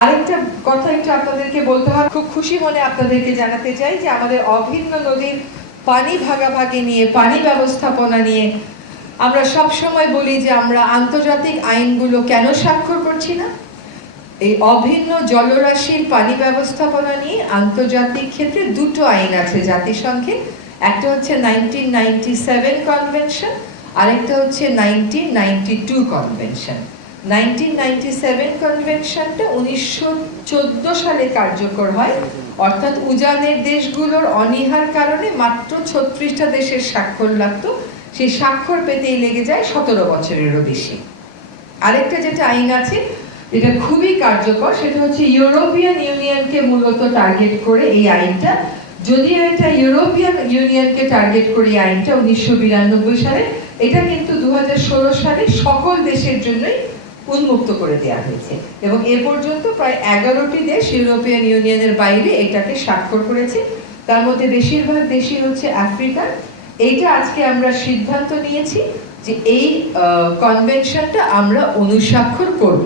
আরেকটা কথা একটু আপনাদেরকে বলতে হয়, খুব খুশি মনে আপনাদেরকে জানাতে চাই যে আমাদের অভিন্ন নদীর পানি ভাগাভাগি নিয়ে, পানি ব্যবস্থাপনা নিয়ে আমরা সব সময় বলি যে আমরা আন্তর্জাতিক আইনগুলো কেন স্বাক্ষর করছি না। এই অভিন্ন জলরাশির পানি ব্যবস্থাপনা নিয়ে আন্তর্জাতিক ক্ষেত্রে দুটো আইন আছে জাতিসংঘে। একটা হচ্ছে 1997 কনভেনশন, আরেকটা হচ্ছে 1992 কনভেনশন। 1997 কনভেনশনটা 1914 সালে কার্যকর হয়, অর্থাৎ উজানের দেশগুলোর অনীহার কারণে মাত্র 36টা দেশের স্বাক্ষর লাগতো। সেই স্বাক্ষর পেতেই লেগে যায় 17 বছরেরও বেশি। আরেকটা যেটা আইন আছে এটা খুবই কার্যকর, সেটা হচ্ছে ইউরোপিয়ান ইউনিয়নকে মূলত টার্গেট করে এই আইনটা। যদিও এটা ইউরোপিয়ান ইউনিয়নকে টার্গেট করে এই আইনটা 1992 সালে, এটা কিন্তু 2016 সালে সকল দেশের জন্যই উন্মুক্ত করে দেওয়া হয়েছে এবং এ পর্যন্ত প্রায় 11টি দেশ ইউরোপিয়ান ইউনিয়নের বাইরে এটাকে স্বাক্ষর করেছে। তার মধ্যে বেশিরভাগ দেশই হচ্ছে আফ্রিকার। এইটা আজকে আমরা সিদ্ধান্ত নিয়েছি যে এই কনভেনশনটা আমরা অনুস্বাক্ষর করব।